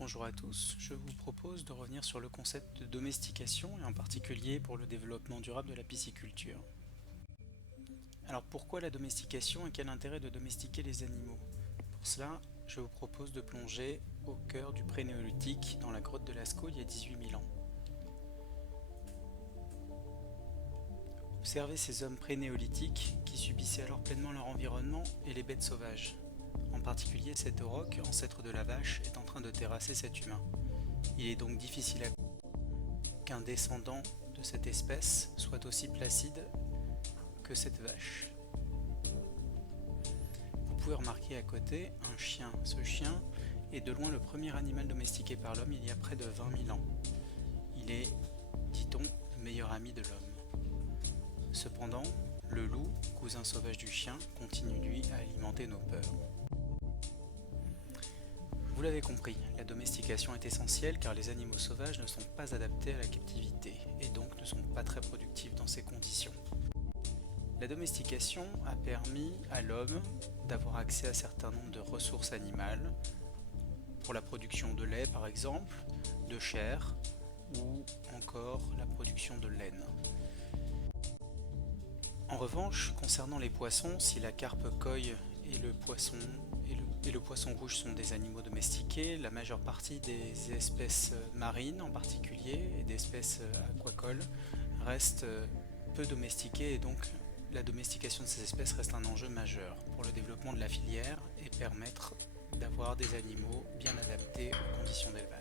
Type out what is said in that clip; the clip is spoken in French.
Bonjour à tous, je vous propose de revenir sur le concept de domestication et en particulier pour le développement durable de la pisciculture. Alors pourquoi la domestication et quel intérêt de domestiquer les animaux? Pour cela, je vous propose de plonger au cœur du Prénéolithique dans la grotte de Lascaux il y a 18 000 ans. Observez ces hommes prénéolithiques qui subissaient alors pleinement leur environnement et les bêtes sauvages. En particulier, cet auroch, ancêtre de la vache, est en train de terrasser cet humain. Il est donc difficile à qu'un descendant de cette espèce soit aussi placide que cette vache. Vous pouvez remarquer à côté un chien. Ce chien est de loin le premier animal domestiqué par l'homme il y a près de 20 000 ans. Il est, dit-on, le meilleur ami de l'homme. Cependant, le loup, cousin sauvage du chien, continue lui à alimenter nos peurs. Vous l'avez compris, la domestication est essentielle car les animaux sauvages ne sont pas adaptés à la captivité et donc ne sont pas très productifs dans ces conditions. La domestication a permis à l'homme d'avoir accès à un certain nombre de ressources animales pour la production de lait par exemple, de chair ou encore la production de laine. En revanche, concernant les poissons, si la carpe coille et le poisson rouge sont des animaux domestiqués, la majeure partie des espèces marines en particulier et d'espèces aquacoles restent peu domestiquées et donc la domestication de ces espèces reste un enjeu majeur pour le développement de la filière et permettre d'avoir des animaux bien adaptés aux conditions d'élevage.